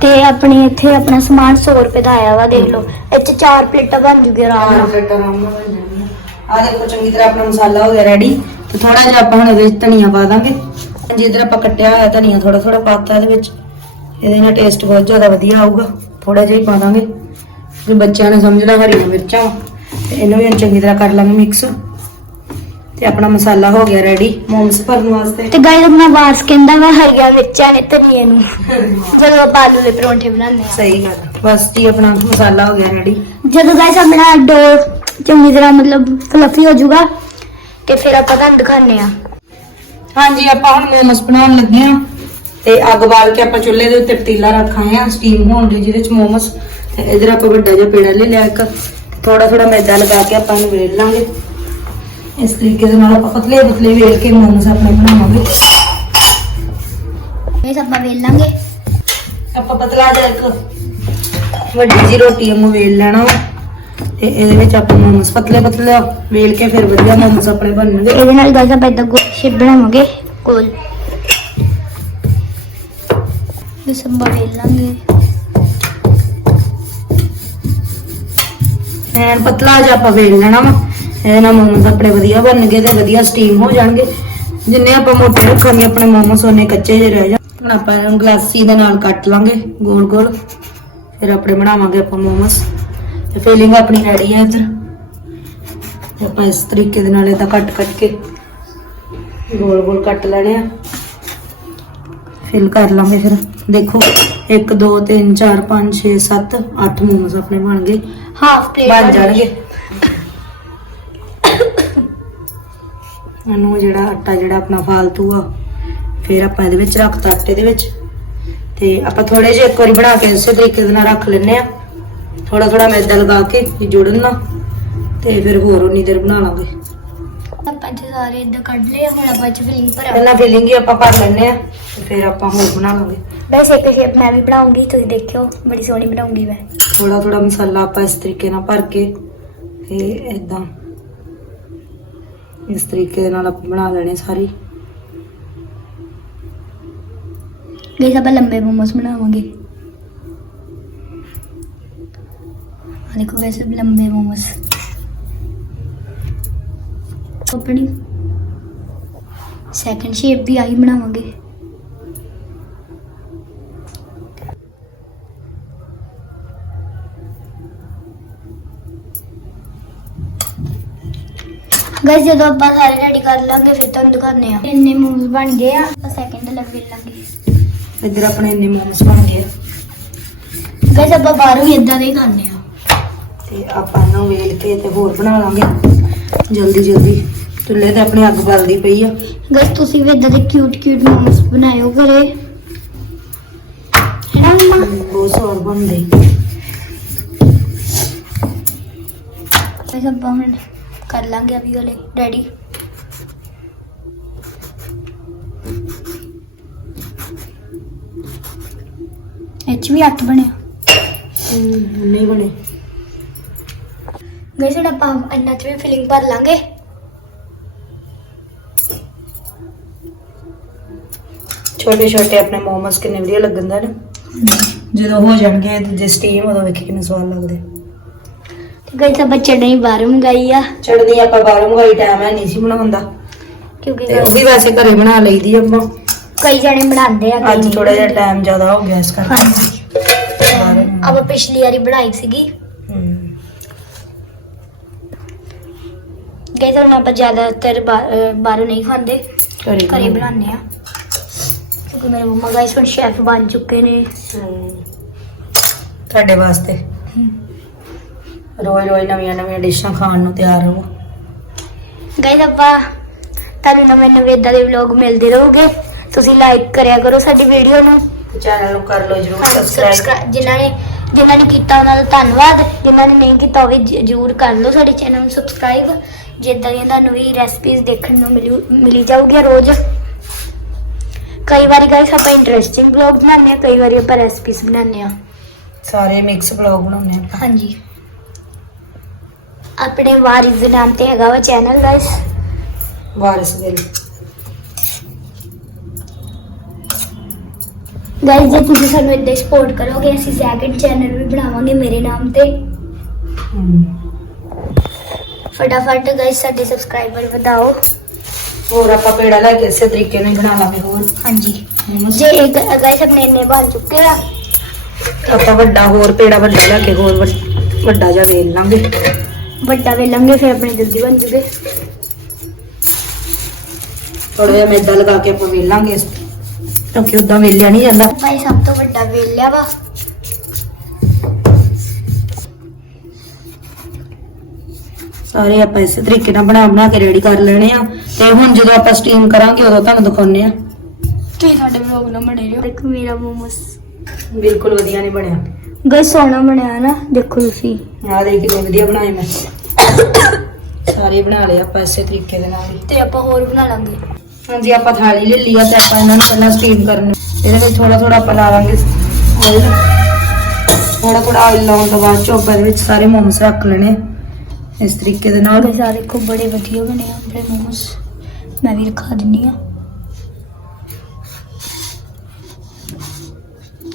A: ਤੇ ਆਪਣੇ ਇੱਥੇ ਆਪਣਾ ਸਮਾਨ 100 ਰੁਪਏ ਦਾ ਆਇਆ ਵਾ ਦੇਖ ਲਓ। 'ਚ ਚਾਰ ਪਲੇਟਾਂ ਬਣ ਜੂਗੀ ਆਰਾਮ ਨਾਲ।
B: ਪਲੇਟਾਂ ਆਰਾਮ ਨਾਲ ਬਣ ਜਾਂਦੀਆਂ। ਆ ਦੇਖੋ ਚੰਗੀ ਤਰ੍ਹਾਂ ਆਪਣਾ ਮਸਾਲਾ ਹੋ ਗਿਆ ਰੈਡੀ ਤੇ ਥੋੜਾ ਜਿਹਾ ਆਪਾਂ ਹੁਣ ਇਹਦੇ ਵਿੱਚ ਧਨੀਆ ਪਾ ਦਾਂਗੇ। ਜਿੱਧਰ ਆਪਾਂ ਕੱਟਿਆ ਹੋਇਆ ਧਨੀਆ ਥੋੜਾ ਥੋੜਾ ਪਾਤਾ ਇਹਦੇ ਵਿੱਚ। ਇਹਦੇ ਨਾਲ ਟੇਸਟ ਬਹੁਤ ਜ਼ਿਆਦਾ ਵਧੀਆ ਆਊਗਾ। ਥੋੜਾ ਜਿਹਾ ਹੀ ਪਾ ਦਾਂਗੇ। ਵੀ ਬੱਚਿਆਂ ਨੇ ਸਮਝਣਾ ਹਰੀਆਂ ਮਿਰਚਾਂ। ਤੇ ਇਹਨੂੰ ਵੀ ਚੰਗੀ ਤਰ੍ਹਾਂ ਕਰ ਲਾਂਗੇ ਮਿਕਸ ਤੇ ਆਪਣਾ ਮਸਾਲਾ ਹੋ ਗਿਆ ਰੈਡੀ ਮੋਮਸ ਭਰਨ ਵਾਸਤੇ।
A: ਤੇ ਗਾਇਸ ਆਪਣਾ ਵਾਰਸ ਕਹਿੰਦਾ ਵਾ ਹਰੀਆਂ ਮਿਰਚਾਂ ਨੇ ਧਨੀਏ ਨੂੰ। ਜਦੋਂ ਆਪਾਂ ਆਲੂ ਦੇ ਪਰੌਂਠੇ ਬਣਾਉਂਦੇ ਆ।
B: ਸਹੀ ਗੱਲ। ਬਸ ਜੀ ਆਪਣਾ ਮਸਾਲਾ ਹੋ ਗਿਆ ਰੈਡੀ
A: ਜਦੋਂ ਗਾਇਸ ਆਪਣਾ ਡੋ ਚੰਗੀ ਤਰ੍ਹਾਂ ਮਤਲਬ ਫਲਫੀ ਹੋ ਜਾਊਗਾ ਤੇ ਫਿਰ ਆਪਾਂ ਤੁਹਾਨੂੰ ਦਿਖਾਉਂਦੇ ਆ
B: ਹਾਂਜੀ ਆਪਾਂ ਹੁਣ ਮੋਮੋਸ ਬਣਾਉਣ ਲੱਗੇ ਹਾਂ ਤੇ ਅੱਗ ਬਾਲ ਕੇ ਆਪਾਂ ਚੁੱਲ੍ਹੇ ਦੇ ਉੱਤੇ ਪਤੀਲਾ ਰੱਖਾਏ ਆ ਸਟੀਮ ਹੋਣ ਦੇ ਜਿਹਦੇ ਚ ਮੋਮੋਸ। ਤੇ ਇਧਰ ਆਪਾਂ ਵੱਡਾ ਜਿਹਾ ਪੇੜਾ ਲੈ ਲਿਆ ਇੱਕ। ਥੋੜਾ ਥੋੜਾ ਮੈਦਾ ਲਗਾ ਕੇ ਆਪਾਂ ਇਹਨੂੰ ਵੇਲ ਲਾਂਗੇ। ਇਸ ਤਰੀਕੇ ਦੇ ਨਾਲ ਆਪਾਂ ਪਤਲੇ ਪਤਲੇ ਵੇਲ ਕੇ ਮੋਮੋਸ ਆਪਣੇ ਬਣਾਵਾਂਗੇ।
A: ਇਹ ਸਭ ਵੇਲ ਲਾਂਗੇ।
B: ਆਪਾਂ ਪਤਲਾ ਜਿਹਾ ਇੱਕ ਵੱਡੀ ਜੀ ਰੋਟੀ ਵਾਂਗੂ ਵੇਲ ਲੈਣਾ ਵਾ। ਤੇ ਇਹਦੇ ਵਿੱਚ ਆਪਾਂ ਮੋਮੋਸ ਪਤਲੇ ਪਤਲੇ ਵੇਲ ਕੇ ਫਿਰ ਵਧੀਆ ਮੋਮੋਸ ਆਪਣੇ ਬਣਨਗੇ।
A: ਇਹਦੇ ਨਾਲ ਗਾਇਸ ਆਪਾਂ ਇਦਾਂ ਸ਼ੇਪ ਬਣਾਵਾਂਗੇ ਗੋਲ। ਇਹ ਸਭ ਵੇਲ ਲਾਂਗੇ
B: ਐਨ ਪਤਲਾ ਜਿਹਾ ਆਪਾਂ ਵੇਲ ਲੈਣਾ ਵਾ। ਇਹਦੇ ਨਾਲ ਮੋਮੋਸ ਆਪਣੇ ਵਧੀਆ ਬਣਨਗੇ ਤੇ ਵਧੀਆ ਸਟੀਮ ਹੋ ਜਾਣਗੇ। ਜਿੰਨੇ ਆਪਾਂ ਮੋਟੇ ਰੱਖਾਂਗੇ ਆਪਣੇ ਮੋਮੋਸ ਉਹਨੇ ਕੱਚੇ ਜਿਹੇ ਰਹਿ ਜਾਣ। ਹੁਣ ਆਪਾਂ ਇਹਨਾਂ ਗਲਾਸੀ ਦੇ ਨਾਲ ਕੱਟ ਲਾਂਗੇ ਗੋਲ ਗੋਲ ਫਿਰ ਆਪਣੇ ਬਣਾਵਾਂਗੇ ਆਪਾਂ ਮੋਮੋਸ। ਤੇ ਫੀਲਿੰਗ ਆਪਣੀ ਰੈਡੀ ਹੈ ਇੱਧਰ। ਤੇ ਆਪਾਂ ਇਸ ਤਰੀਕੇ ਦੇ ਨਾਲ ਇਹਦਾ ਕੱਟ ਕੱਟ ਕੇ ਗੋਲ ਗੋਲ ਕੱਟ ਲੈਣੇ ਆ। ਫਿਲ ਕਰ ਲਾਂਗੇ ਫਿਰ। ਦੇਖੋ 1 2 3 4 5 6 7 8 ਮੋਮੋਸ ਆਪਣੇ ਬਣ ਗਏ।
A: ਹਾਫ ਪਲੇਟ
B: ਬਣ ਜਾਣਗੇ। ਇਹਨੂੰ ਜਿਹੜਾ ਆਟਾ ਜਿਹੜਾ ਆਪਣਾ ਫਾਲਤੂ ਆ ਫਿਰ ਆਪਾਂ ਇਹਦੇ ਵਿੱਚ ਰੱਖਤਾ ਆਟੇ ਦੇ ਵਿੱਚ। ਤੇ ਆਪਾਂ ਥੋੜੇ ਜਿਹਾ ਇੱਕ ਵਾਰੀ ਬਣਾ ਕੇ ਇਸੇ ਤਰੀਕੇ ਦੇ ਨਾਲ ਰੱਖ ਲੈਨੇ ਆ ਥੋੜਾ ਥੋੜਾ ਮੈਦਾ ਲਗਾ ਕੇ ਕਿ ਜੁੜਨ ਨਾ ਤੇ ਫਿਰ ਹੋਰ ਉਨੀ ਦੇਰ ਬਣਾ ਲਾਂਗੇ।
A: ਆਪਾਂ ਇੱਥੇ ਸਾਰੇ ਇਦਾਂ ਕੱਢ ਲਏ ਆ, ਹੁਣ ਆਪਾਂ ਚ ਫਿਲਿੰਗ ਭਰਾ
B: ਪਹਿਲਾਂ ਫਿਲਿੰਗ ਹੀ ਆਪਾਂ ਭਰ ਲੈਨੇ ਆ ਤੇ ਫਿਰ ਆਪਾਂ ਹੋਰ ਬਣਾ ਲਾਂਗੇ।
A: ਬਸ ਇੱਕ ਸ਼ੇਪ ਮੈਂ ਵੀ ਬਣਾਉਂਗੀ ਤੁਸੀਂ ਦੇਖਿਓ ਬੜੀ ਸੋਹਣੀ ਬਣਾਉਂਗੀ ਮੈਂ।
B: ਥੋੜਾ ਥੋੜਾ ਮਸਾਲਾ ਆਪਾਂ ਇਸ ਤਰੀਕੇ ਨਾਲ ਭਰ ਕੇ ਤੇ ਇਦਾਂ ਇਸ ਤਰੀਕੇ ਦੇ ਨਾਲ ਆਪਾਂ ਬਣਾ ਲੈਣੇ ਸਾਰੀ।
A: ਗਾਇਸ ਆਪਾਂ ਲੰਬੇ ਮੋਮੋਸ ਬਣਾਵਾਂਗੇ। ਆ ਦੇਖੋ ਵੈਸੇ ਲੰਬੇ ਮੋਮੋਸ। ਆਪਣੀ ਸੈਕੰਡ ਸ਼ੇਪ ਵੀ ਆਹੀ ਬਣਾਵਾਂਗੇ। ਗਾਇਸ ਜਦੋਂ ਆਪਾਂ ਸਾਰੇ ਰੈਡੀ ਕਰ ਲਾਂਗੇ, ਫਿਰ ਤੁਹਾਨੂੰ ਦਿਖਾਉਂਦੇ ਆ ਇੰਨੇ ਮੋਮੋਸ ਬਣ ਗਏ ਆ ਆਪਾਂ ਸੈਕੰਡ ਲੱਗ ਲਾਂਗੇ।
B: ਇੱਧਰ ਆਪਣੇ ਇੰਨੇ ਮੋਮਸ ਬਣ ਗਏ
A: ਗਾਇਸ ਆਪਾਂ ਬਾਹਰੋਂ ਹੀ ਇਦਾਂ ਦੇ ਹੀ ਖਾਂਦੇ ਆ।
B: ਤੇ ਆਪਾਂ ਇਹਨੂੰ ਵੇਲ ਕੇ ਤੇ ਹੋਰ ਬਣਾ ਲਾਂਗੇ। ਜਲਦੀ ਜਲਦੀ। ਚੁੱਲ੍ਹੇ ਤੇ ਆਪਣੀ ਅੱਗ ਬਲਦੀ ਪਈ ਆ।
A: ਗਾਇਸ ਤੁਸੀਂ ਵੀ ਇਦਾਂ ਦੇ ਕਿਊਟ ਕਿਊਟ ਮੋਮੋਸ ਬਣਾਇਓ ਘਰੇ। ਹੈ ਨਾ ਮੰਮਾ?
B: ਬਹੁਤ ਸਵਾਦ ਬਣਦੇ।
A: ਗਾਇਸ ਆਪਾਂ ਹੁਣ ਕਰ ਲਾਂਗੇ ਅਭੀ ਵਾਲੇ। ਰੈਡੀ ਐਚ ਵੀ 8 ਬਣਿਆ।
B: ਨਹੀਂ ਬਣੇ।
A: ਗਾਇਸ ਹੁਣ ਆਪਾਂ ਅੰਨਾ ਚ ਵੀ ਫਿਲਿੰਗ ਭਰ ਲਾਂਗੇ।
B: ਛੋਟੇ ਛੋਟੇ ਆਪਣੇ ਮੋਮਸ ਕਿੰਨੇ ਵਧੀਆ ਲੱਗਦੇ ਨੇ। ਜਦੋਂ ਹੋ ਜਾਣਗੇ ਤੇ ਜੇ ਸਟੀਮ ਉਦੋਂ ਵੇਖੀ ਕਿੰਨੇ ਸਵਾਦ ਲੱਗਦੇ।
A: ਗਾਇਸ ਆਪਾਂ ਚਟਨੀ ਬਾਹਰੋਂ ਮੰਗਾਈ ਆ।
B: ਚੜਨੀ ਆਪਾਂ ਬਾਹਰੋਂ ਮੰਗਾਈ ਟਾਈਮ ਹੈ ਨਹੀਂ ਸੀ ਬਣਾਉਣ ਦਾ।
A: ਕਿਉਂਕਿ
B: ਤੇ ਉਹ ਵੀ ਵੈਸੇ ਘਰੇ ਬਣਾ ਲਈਦੀ ਆਪਾਂ।
A: ਕਈ ਜਣੇ ਬਣਾਉਂਦੇ ਆ ਕਈ
B: ਅੱਜ
A: ਨਹੀਂ
B: ਥੋੜਾ ਜਿਹਾ
A: ਬਣਾਉਂਦੇ।
B: ਟਾਈਮ ਜ਼ਿਆਦਾ ਹੋ ਗਿਆ ਇਸ ਕਰਕੇ।
A: ਹਾਂਜੀ। ਆਪਾਂ ਪਿਛਲੀ ਵਾਰੀ ਬਣਾਈ ਸੀਗੀ।
B: ਹਮ।
A: ਗਾਇਸ ਹੁਣ ਆਪਾਂ ਜ਼ਿਆਦਾਤਰ ਬਾ- ਅਹ ਬਾਹਰੋਂ ਨਹੀਂ ਖਾਂਦੇ।
B: ਘਰੇ
A: ਘਰੇ ਬਣਾਉਂਦੇ। ਆ। ਕਿਉਂਕਿ ਮੇਰੇ ਮੰਮਾ ਗਾਇਸ ਹੁਣ ਸ਼ੈਫ ਬਣ ਚੁੱਕੇ ਨੇ।
B: ਹਮ। ਤੁਹਾਡੇ ਵਾਸਤੇ? ਰੋਜ਼ ਰੋਜ਼ ਨਵੀਆਂ ਨਵੀਆਂ ਡਿਸ਼ਾਂ ਖਾਣ ਨੂੰ ਤਿਆਰ ਰਹੋ।
A: ਗਾਇਸ ਆਪਾਂ ਤੁਹਾਨੂੰ ਨਵੇਂ ਨਵੇਂ ਇਦਾਂ ਦੇ ਵਲੌਗ ਮਿਲਦੇ ਰਹੋਗੇ। ਤੁਸੀਂ ਲਾਈਕ ਕਰਿਆ ਕਰੋ ਸਾਡੀ ਵੀਡੀਓ ਨੂੰ।
B: ਚੈਨਲ ਨੂੰ ਕਰ ਲਓ ਜਰੂਰ ਸਬਸਕ੍ਰਾਈਬ
A: ਸਬਸਕ੍ਰਾਈਬ ਜਿਨ੍ਹਾਂ ਨੇ ਜਿਨ੍ਹਾਂ ਨੇ ਕੀਤਾ ਉਹਨਾਂ ਦਾ ਧੰਨਵਾਦ। ਜਿਨ੍ਹਾਂ ਨੇ ਨਹੀਂ ਕੀਤਾ ਉਹ ਵੀ ਜ- ਜ਼ਰੂਰ ਕਰ ਲਓ ਸਾਡੇ ਚੈਨਲ ਨੂੰ ਸਬਸਕ੍ਰਾਈਬ ਜਿੱਦਾਂ ਦੀਆਂ ਤੁਹਾਨੂੰ ਵੀ ਰੈਸਪੀਜ਼ ਦੇਖਣ ਨੂੰ ਮਿਲੂ ਮਿਲੀ ਜਾਊਗੀਆਂ ਰੋਜ਼। ਕਈ ਵਾਰੀ ਗਾਇਸ ਆਪਾਂ ਇੰਟਰਸਟਿੰਗ ਵਲੌਗ ਬਣਾਉਂਦੇ ਆ ਕਈ ਵਾਰੀ ਆਪਾਂ ਰੈਸਪੀਜ਼ ਬਣਾਉਂਦੇ ਆ
B: ਸਾਰੇ ਮਿਕਸ ਬਲੌਗ ਬਣਾਉਣੇ ਆਪਾਂ।
A: ਹਾਂਜੀ। ਆਪਣੇ ਵਾਰਿਸ ਦੇ ਨਾਮ ਤੇ ਹੈਗਾ ਵਾ channel guys
B: Waris Gill
A: guys ਜੇ ਤੁਸੀਂ ਸਾਨੂੰ ਇਦਾਂ ਸਪੋਰਟ ਕਰੋਗੇ ਅਸੀਂ ਸੈਕਿੰਡ ਚੈਨਲ ਵੀ ਬਣਾਵਾਂਗੇ ਮੇਰੇ ਨਾਮ ਤੇ।
B: ਹਮ।
A: ਫਟਾਫਟ ਗਾਇਸ ਸਾਡੇ ਸਬਸਕ੍ਰਾਈਬਰ ਵਧਾਓ।
B: ਹੋਰ ਆਪਾਂ ਪੇੜਾ ਲੈ ਕੇ ਇਸੇ ਤਰੀਕੇ ਨਾਲ ਹੀ ਬਣਾ ਲਾਂਗੇ ਹੋਰ?
A: ਹਾਂਜੀ।
B: ਮੋਮੋਸ।
A: ਜੇ ਇੱਕ ਗਾਇਸ ਆਪਣੇ ਇੰਨੇ ਬਣ ਚੁੱਕੇ ਆ।
B: ਆਪਾਂ ਵੱਡਾ ਹੋਰ ਪੇੜਾ ਵੱਡਾ ਲੈ ਕੇ ਹੋਰ ਵੱਡ- ਵੱਡਾ ਜਿਹਾ ਵੇਲ ਲਾਂਗੇ।
A: ਵੱਡਾ ਵੇਲਾਂਗੇ ਫਿਰ ਆਪਣੇ ਜਲਦੀ ਬਣ ਜੂਗੇ।
B: ਥੋੜਾ ਜਿਹਾ ਮੈਦਾ ਲਗਾ ਕੇ ਆਪਾਂ ਵੇਲਾਂਗੇ ਇਸ ਕਿਉਂਕਿ ਉਦਾਂ ਵੇਲਿਆ ਨਹੀਂ ਜਾਂਦਾ।
A: ਭਾਈ ਸਭ ਤੋਂ ਵੱਡਾ ਵੇਲ ਲਿਆ ਵਾ।
B: ਸਾਰੇ ਆਪਾਂ ਇਸੇ ਤਰੀਕੇ ਨਾਲ ਬਣਾ ਬਣਾ ਕੇ ਰੈਡੀ ਕਰ ਲੈਣੇ ਆ। ਤੇ ਹੁਣ ਜਦੋਂ ਆਪਾਂ ਸਟੀਮ ਕਰਾਂਗੇ ਉਦੋਂ ਤੁਹਾਨੂੰ ਦਿਖਾਉਣੇ ਆ।
A: ਤੁਸੀਂ ਸਾਡੇ ਵਲੌਗ ਨਾਲ ਬਣੇ ਰਹੋ। ਦੇਖੋ ਮੇਰਾ ਮੋਮੋਸ।
B: ਬਿਲਕੁਲ ਵਧੀਆ ਨਹੀਂ ਬਣਿਆ।
A: ਗਾਇਸ ਸੋਹਣਾ ਬਣਿਆ ਨਾ ਦੇਖੋ ਤੁਸੀਂ।
B: ਆਹ ਦੇਖ ਕਿੰਨੇ ਵਧੀਆ ਬਣਾਏ ਮੈਂ। ਸਾਰੇ ਸਾਰੇ ਬਣਾ ਲਏ ਆਪਾਂ ਇਸੇ ਤਰੀਕੇ ਦੇ ਨਾਲ ਹੀ।
A: ਤੇ ਆਪਾਂ ਹੋਰ ਬਣਾ ਲਾਂਗੇ।
B: ਹਾਂਜੀ ਆਪਾਂ ਥਾਲੀ ਲੈ ਲਈ ਆ ਤੇ ਆਪਾਂ ਇਹਨਾਂ ਨੂੰ ਪਹਿਲਾਂ ਸਟੀਮ ਕਰਨ ਇਹਦੇ ਵਿੱਚ ਥੋੜਾ ਥੋੜਾ ਆਪਾਂ ਲਾ ਲਾਂਗੇ ਆਇਲ ਥੋੜਾ ਥੋੜਾ ਆਇਲ ਲਾਉਣ ਤੋਂ ਬਾਅਦ ਚੋਪਰ ਵਿੱਚ ਸਾਰੇ ਮੋਮਸ ਰੱਖ ਲੈਣੇ। ਇਸ ਤਰੀਕੇ ਦੇ ਨਾਲ।
A: ਆ ਦੇਖੋ ਬੜੇ ਵਧੀਆ ਬਣੇ ਆ ਆਪਣੇ ਮੋਮੋਸ। ਮੈਂ ਵੀ ਰਖਾ ਦਿੰਨੀ ਆ।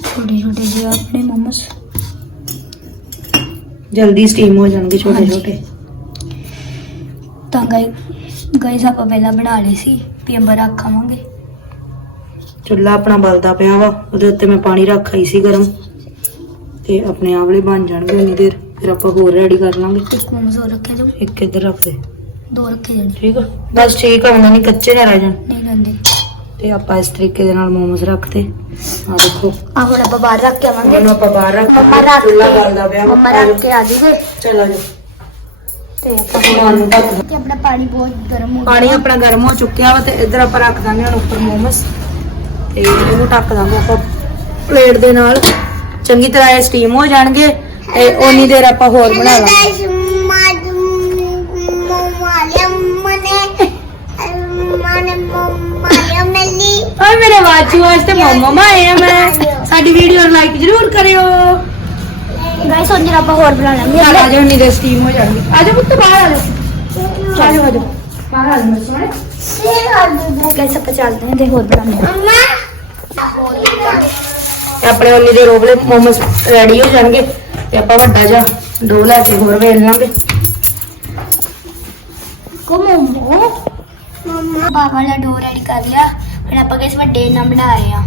A: ਛੋਟੇ ਛੋਟੇ ਜਿਹੇ ਆਪਣੇ ਮੋਮੋਸ।
B: ਜਲਦੀ ਸਟੀਮ ਹੋ ਜਾਣਗੇ ਛੋਟੇ
A: ਹਾਂਜੀ।
B: ਛੋਟੇ।
A: ਤਾਂ ਗਾਈ ਗਾਇਸ ਆਪਾਂ ਪਹਿਲਾਂ ਬਣਾ ਲਏ ਸੀ। ਵੀ ਅੰਬਰ ਰੱਖਾਵਾਂਗੇ
B: ਚੁੱਲ੍ਹਾ ਆਪਣਾ ਬਲਦਾ ਪਿਆ ਵਾ ਉਹਦੇ ਉੱਤੇ ਮੈਂ ਪਾਣੀ ਰੱਖ ਆਈ ਸੀ ਗਰਮ। ਤੇ ਆਪਣੇ ਆਵਲੇ ਬਣ ਜਾਣਗੇ ਉਨੀ ਦੇਰ ਫਿਰ ਆਪਾਂ ਹੋਰ ਰੈਡੀ ਕਰ ਲਾਂਗੇ।
A: ਇੱਕ ਹੋਰ ਰੱਖੇ ਦੋ।
B: ਇੱਕ ਇੱਧਰ ਰੱਖ ਦੇ।
A: ਦੋ ਰੱਖੇ ਜਾਣ।
B: ਠੀਕ ਆ? ਬਸ ਠੀਕ ਆ ਉਹਨਾਂ ਨਹੀਂ ਕੱਚੇ ਨਾ ਰਹਿ ਜਾਣ।
A: ਨਹੀਂ ਰਹਿੰਦੇ।
B: ਤੇ ਆਪਾਂ ਇਸ ਤਰੀਕੇ ਦੇ ਨਾਲ ਮੋਮੋਸ ਰੱਖਦੇ ਆ ਦੇਖੋ।
A: ਆ ਹੁਣ ਆਪਾਂ ਬਾਹਰ ਰੱਖ ਕੇ ਆਵਾਂਗੇ।
B: ਇਹਨੂੰ ਆਪਾਂ ਬਾਹਰ ਰੱਖ
A: ਆਪਾਂ ਰੱਖ
B: ਚੁੱਲ੍ਹਾ ਬਲਦਾ ਪਿਆ ਵਾ।
A: ਆਪਾਂ ਰੱਖ ਕੇ ਆ ਜੂਗੇ
B: ਚਲੋ ਜੀ।
A: ਤੇ ਆਪਾਂ
B: ਪਾਣੀ ਨੂੰ ਢੱਕ ਦਿਓ।
A: ਆਪਣਾ ਪਾਣੀ ਬਹੁਤ ਗਰਮ ਹੋ
B: ਪਾਣੀ ਆਪਣਾ ਗਰਮ ਹੋ ਚੁੱਕਿਆ ਵਾ ਤੇ ਇੱਧਰ ਆਪਾਂ ਰੱਖ ਦਾਂਗੇ ਹੁਣ ਉੱਪਰ ਮੋਮੋਸ। ਤੇ ਇਹਨੂੰ ਢੱਕ ਦਾਂਗੇ ਆਪਾਂ ਪਲੇਟ ਦੇ ਨਾਲ। ਚੰਗੀ ਤਰ੍ਹਾਂ ਇਹ ਸਟੀਮ ਹੋ ਜਾਣਗੇ। ਤੇ ਓਨੀ ਦੇਰ ਆਪਾਂ ਹੋਰ ਬਣਾ ਲਾਂਗੇ। ਓਏ ਮੇਰੇ ਵਾਚੂ ਵਾਸਤੇ ਮੋਮੋ ਆਏ ਆ ਮੈਂ। ਸਾਡੀ ਵੀਡੀਓ ਲਾਈਕ ਜ਼ਰੂਰ ਕਰਿਓ।
A: ਗਾਇਸ ਹੁਣ ਜਿਹੜਾ ਆਪਾਂ ਹੋਰ ਬਣਾ ਲਾਂਗੇ।
B: ਆ ਜਾਓ ਨੀ ਦੇ ਸਟੀਮ ਹੋ ਜਾਣਗੇ। ਆ ਜਾਓ ਪੁੱਤ ਬਾਹਰ ਆ ਜਾਓ। ਆ ਜਾਓ ਆ ਜਾਓ ਬਾਹਰ ਆ ਜਾਓ ਮੇਰੇ ਸੋਹਣੇ
A: ਗਾਇਸ ਆਪਾਂ ਚੱਲਦੇ ਹਾਂ ਤੇ ਹੋਰ ਬਣਾਉਂਦੇ ਹਾਂ।
B: ਤੇ ਆਪਣੇ ਉਨੀ ਦੇ ਰੋਗਲੇ ਮੋਮੋਸ ਰੈਡੀ ਹੋ ਜਾਣਗੇ ਤੇ ਆਪਾਂ ਵੱਡਾ ਜਿਹਾ ਡੋ ਲੈ ਕੇ ਹੋਰ ਵੇਲ ਲਾਂਗੇ।
A: ਕੋ ਮੋਮੋ? ਮਮਾ ਬਾਬਾ ਨੇ ਡੋ ਰੈਡੀ ਕਰ ਲਿਆ। ਹੁਣ ਆਪਾਂ ਕਿਸ ਵੱਡੇ ਨਾਲ ਬਣਾ ਰਹੇ ਆ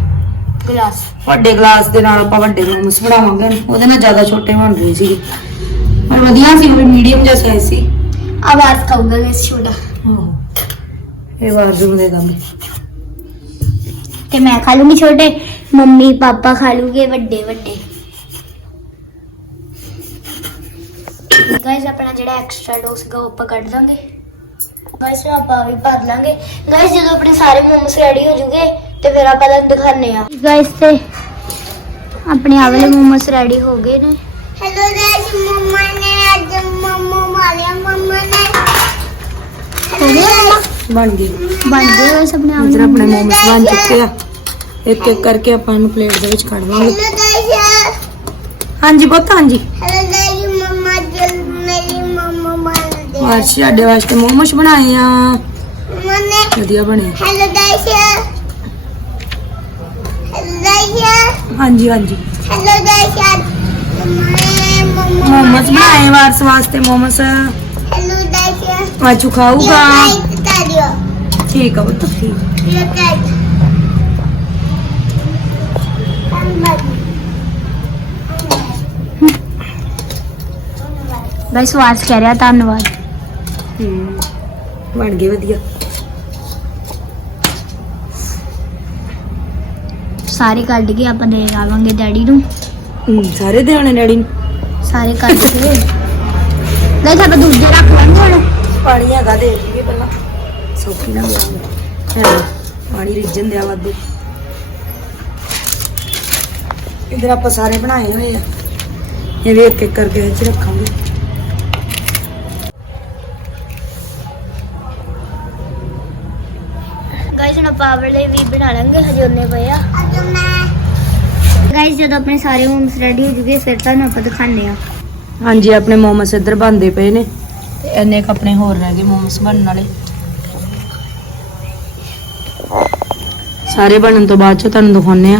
A: ਗਲਾਸ।
B: ਵੱਡੇ ਗਲਾਸ ਦੇ ਨਾਲ ਆਪਾਂ ਵੱਡੇ ਮੋਮੋਸ ਬਣਾਵਾਂਗੇ। ਉਹਦੇ ਨਾਲ ਜ਼ਿਆਦਾ ਛੋਟੇ ਬਣ ਰਹੇ ਸੀਗੇ। ਪਰ ਵਧੀਆ ਸੀ ਮੀਡੀਅਮ ਜਿਹਾ ਸਾਈਜ਼ ਸੀ।
A: ਆਵਾਜ਼ ਖਾਊਗਾ ਗੈਸ ਛੋਟਾ।
B: ਆਹੋ ਇਹ ਵਾਰਦੂ ਦੇ ਕੰਮ।
A: ਤੇ ਮੈਂ ਖਾ ਲੂੰਗੀ ਛੋਟੇ ਮੰਮੀ ਪਾਪਾ ਖਾ ਲੂਗੇ ਵੱਡੇ ਵੱਡੇ। ਗਾਇਸ ਆਪਣਾ ਜਿਹੜਾ ਐਕਸਟਰਾ ਡੋਸ ਗਾ ਉੱਪਰ ਕੱਢ ਦਾਂਗੇ। ਗਾਇਸ ਆਪਾਂ ਵੀ ਭਰ ਲਾਂਗੇ। ਗਾਇਸ ਜਦੋਂ ਆਪਣੇ ਸਾਰੇ ਮੋਮਸ ਰੈਡੀ ਹੋ ਜੂਗੇ ਤੇ ਫਿਰ ਆਪਾਂ ਤੁਹਾਨੂੰ ਦਿਖਾਣੇ ਆ ਗਾਇਸ ਤੇ ਆਪਣੇ ਆਵਲੇ ਮੋਮਸ ਰੈਡੀ ਹੋ ਗਏ ਨੇ।
C: ਹੈਲੋ ਗਾਇਸ ਮਮਾ ਨੇ ਖਾ ਲਿਆ ਮੰਮਾ ਨੇ
A: ਹੋ ਗਿਆ
B: ਬਣ ਗਈ।
A: ਬਣ ਗਏ ਹੋਏ ਸਭ ਨੇ ਆਪ
B: ਇਧਰ ਆਪਣੇ ਮੋਮਸ ਬਣ ਚੁੱਕੇ ਆ। ਇੱਕ ਇੱਕ ਕਰਕੇ ਆਪਾਂ ਇਹਨੂੰ ਪਲੇਟ ਦੇ ਵਿੱਚ ਕੱਢਵਾਂਗੇ
C: ਹੈਲੋ ਗਾਇਸ
B: ਹਾਂਜੀ ਪੁੱਤ ਹਾਂਜੀ।
C: ਹੈਲੋ ਗਾਇਸ ਮੰਮਾ ਜਲ ਮੇਰੀ ਮੰਮਾ ਬਣ ਦੇ
B: ਅੱਜ ਸਾਡੇ ਵਾਸਤੇ ਮੋਮਸ ਬਣਾਏ ਆ।
C: ਮੰਨੇ
B: ਵਧੀਆ ਬਣੇ।
C: ਹੈਲੋ ਗਾਇਸ ਹੈਲੋ ਗਾਇਸ
B: ਹਾਂਜੀ ਹਾਂਜੀ।
C: ਹੈਲੋ ਗਾਇਸ मम्मा
B: ਮੋਮੋਸ ਬਣਾਏ ਵਾਰਸ ਵਾਸਤੇ ਮੋਮੋਸ
C: हेलो गाइस
B: ਆਚੂ ਖਾਊਗਾ
C: बता दियो
B: ਠੀਕ ਆ ਪੁੱਤ ਠੀਕ
C: हेलो गाइस
A: ਗਾਇਸ ਵਾਸ ਕਹਿ ਰਿਹਾ ਧੰਨਵਾਦ
B: ਹੂੰ ਬਣ ਗਏ ਵਧੀਆ
A: ਸਾਰੇ ਕੱਢ ਕੇ ਆਪਾਂ ਦੇ ਆਵਾਂਗੇ ਡੈਡੀ ਨੂੰ
B: ਹੂੰ ਸਾਰੇ ਦੇਣੇ ਡੈਡੀ ਨੂੰ
A: ਸਾਰੇ ਕਰਕੇ ਨਹੀਂ ਤਾਂ ਆਪਾਂ ਦੂਜੇ ਰੱਖ ਲਾਂਗੇ ਹੁਣ।
B: ਪਾਣੀ ਹੈਗਾ ਦੇ ਲਈਏ ਪਹਿਲਾਂ। ਸੌਖੀ ਨਾ ਹੋਵੇ। ਪਾਣੀ ਰਿੱਝਣ ਦਿਆ ਵਾਧੂ। ਇਧਰ ਆਪਾਂ ਸਾਰੇ ਬਣਾਏ ਹੋਏ ਆ। ਇਹ ਵੀ ਇੱਕ ਇੱਕ ਕਰਕੇ ਵਿੱਚ ਰੱਖਾਂਗੇ।
A: ਗਾਇਸ ਹੁਣ ਪਾਵਰ ਲਈ ਵੀ ਬਣਾ ਲਾਂਗੇ ਹਜੇ ਉਹਨੇ ਪਏ ਆ। ਗਾਇਸ ਜਦੋਂ ਆਪਣੇ ਸਾਰੇ ਹੋਮਸ ਰੈਡੀ ਹੋ ਜੂਗੇ ਫਿਰ ਤੁਹਾਨੂੰ ਆਪਾਂ ਦਿਖਾਣੇ ਆ
B: ਹਾਂਜੀ ਆਪਣੇ ਮੋਮੋਸ ਇੱਧਰ ਬਣਦੇ ਪਏ ਨੇ। ਤੇ ਇੰਨੇ ਕੁ ਆਪਣੇ ਹੋਰ ਰਹਿ ਗਏ ਮੋਮੋਸ ਬਣਨ ਵਾਲੇ। ਸਾਰੇ ਬਣਨ ਤੋਂ ਬਾਅਦ ਚ ਤੁਹਾਨੂੰ ਦਿਖਾਉਣੇ ਆ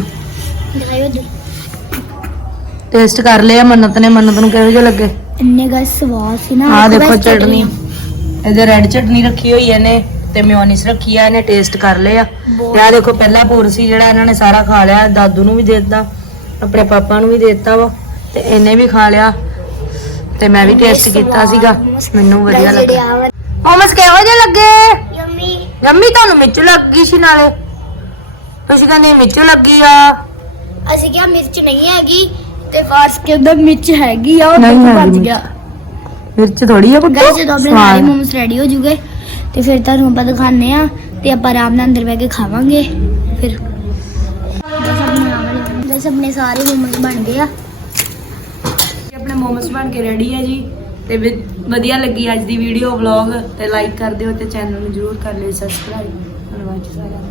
B: ਟੇਸਟ ਕਰ ਲਿਆ ਮੰਨਤ ਨੇ ਮੰਨਤ ਨੂੰ ਕਿਹੋ ਜਿਹਾ ਲੱਗੇ?
A: ਇੰਨੇ ਗਾਇਸ ਸਵਾਦ ਸੀ ਨਾ
B: ਆਹ ਦੇਖੋ ਚਟਨੀ। ਇਹਦੇ ਰੈੱਡ ਚਟਨੀ ਰੱਖੀ ਹੋਈ ਹੈ ਤੇ ਮਿਓਨਿਸ ਰੱਖੀ ਆ ਇਹਨੇ ਟੇਸਟ ਕਰ ਲਿਆ। ਆਹ ਦੇਖੋ ਪਹਿਲਾ ਪੂਰ ਸੀ ਜਿਹੜਾ ਇਹਨਾਂ ਨੇ ਸਾਰਾ ਖਾ ਲਿਆ ਦਾਦੂ ਨੂੰ ਵੀ ਦੇ ਦਿੱਤਾ। ਆਪਣੇ ਪਾਪਾ ਨੂੰ ਵੀ ਦਿੱਤਾ ਵਾ ਤੇ ਇਹਨੇ ਵੀ ਖਾ ਲਿਆ ਤੇ ਮੈਂ ਵੀ ਟੇਸਟ ਕੀਤਾ ਸੀਗਾ। ਮੈਨੂੰ ਵਧੀਆ ਲੱਗਾ। ਮੋਮਸ ਕਿਹੋ ਜਿਹੇ ਲੱਗੇ?
C: ਯਮੀ
B: ਯਮੀ ਤੁਹਾਨੂੰ ਮਿਰਚੂ ਲੱਗੀ ਸੀ ਨਾਲੇ। ਤੁਸੀਂ ਕਹਿੰਦੇ ਮਿਰਚੂ ਲੱਗੀ ਆ।
A: ਅਸੀਂ ਕਿਹਾ ਮਿਰਚ ਨਹੀਂ ਹੈਗੀ ਤੇ ਫਾਰਸ ਕੇ ਅੰਦਰ ਮਿਰਚ ਹੈਗੀ ਆ ਉਹ
B: ਨਹੀਂ
A: ਗਿਆ।
B: ਮਿਰਚ। ਥੋੜੀ ਆ
A: ਬੁੱਢਾ ਜਦੋਂ ਆਪਣੇ ਨਾਲੇ ਮੋਮਸ ਰੈਡੀ ਹੋ ਜੂਗੇ ਤੇ ਫਿਰ ਤੁਹਾਨੂੰ ਆਪਾਂ ਦਿਖਾਣੇ ਆ ਤੇ ਆਪਾਂ ਆਰਾਮ ਨਾਲ ਅੰਦਰ ਬੈ ਕੇ ਖਾਵਾਂਗੇ। ਫਿਰ ਗਾਇਸ ਆਪਣੇ ਸਾਰੇ ਮੋਮੋਸ ਬਣ ਗਏ ਆ।
B: ਆਪਣੇ ਮੋਮਸ ਬਣ ਕੇ ਰੈਡੀ ਆ ਜੀ। ਤੇ ਵਧੀਆ ਲੱਗੀ ਅੱਜ ਦੀ ਵੀਡੀਓ ਵਲੌਗ ਤੇ ਲਾਈਕ ਕਰ ਦਿਓ ਤੇ ਚੈਨਲ ਨੂੰ ਜਰੂਰ ਕਰ ਲਿਓ ਸਬਸਕ੍ਰਾਈਬ ਧੰਨਵਾਦ ਜੀ ਸਾਰਿਆਂ ਦਾ।